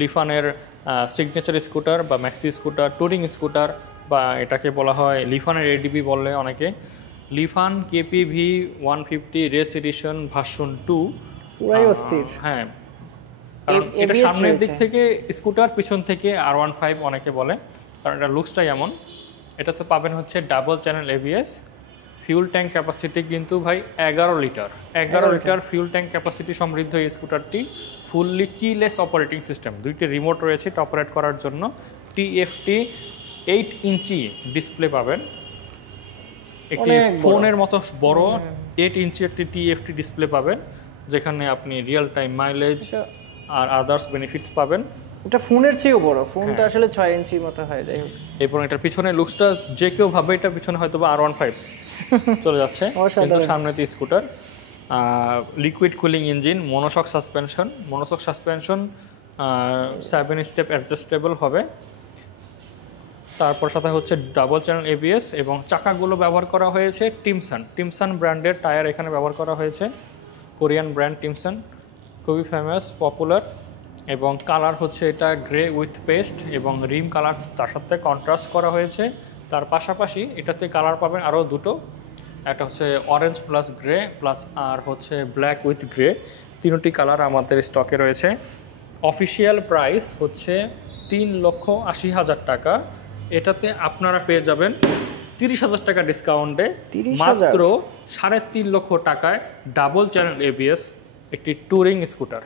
লিফানের signature scooter বা maxi scooter, Turing scooter, বা এটাকে বলা হয় লিফানের এডিবি বললে অনেকে। লিফান কেপিভি 150 রেস এডিশন ভার্সন 2 পুরাই অস্থির। হ্যাঁ, কারণ এটা ABS সামনের দিক রয়েছে। থেকে স্কুটার, পিছন থেকে R15 অনেকে বলে, কারণ এটা লুকসটাই এমন। এটাতে পাবেন হচ্ছে double channel ABS. Fuel tank capacity কিন্তু ভাই 11 litre. 11 litre fuel tank capacity সমৃদ্ধ এই স্কুটারটি ফুললি কিলেস অপারেটিং সিস্টেম, দুইটি রিমোট রয়েছে এটা অপারেট করার জন্য। টিএফটি 8 ইঞ্চি ডিসপ্লে পাবেন, একটি ফোনের মতো বড় 8 ইঞ্চি একটি টিএফটি ডিসপ্লে পাবেন, যেখানে আপনি রিয়েল টাইম মাইলেজ আর আদার্স বেনিফিটস পাবেন। এটা ফোনের চেয়েও বড়, ফোনটা আসলে 6 ইঞ্চির মতো হয়, যাই হোক। এবং এটার পিছনে লুকসটা যে কেউ ভাবে এটা পিছনে হয়তো বা R15 চলে যাচ্ছে, কিন্তু সামনেতে scooter. Liquid cooling engine, monoshock suspension 7 step adjustable হবে। তারপর সাথে হচ্ছে ডাবল চ্যানেল এবিএস, এবং চাকাগুলো ব্যবহার করা হয়েছে টিমসান ব্র্যান্ডের টায়ার এখানে ব্যবহার করা হয়েছে। কোরিয়ান ব্র্যান্ড টিমসান, খুবই ফেমাস, পপুলার। এবং কালার হচ্ছে এটা গ্রে উইথ পেস্ট, এবং রিম কালার তার সাথে কন্ট্রাস্ট করা হয়েছে। তার পাশাপাশি এটাতে কালার পাবেন আরও দুটো, একটা হচ্ছে অরেঞ্জ প্লাস গ্রে প্লাস আর হচ্ছে ব্ল্যাক উইথ গ্রে, তিনটি কালার আমাদের স্টকে রয়েছে। অফিসিয়াল প্রাইস হচ্ছে 3,80,000 টাকা। এটাতে আপনারা পেয়ে যাবেন 30,000 টাকা ডিসকাউন্টে মাত্র 3.5 লক্ষ টাকায় ডাবল চ্যানেল এবিএস একটি টুরিং স্কুটার।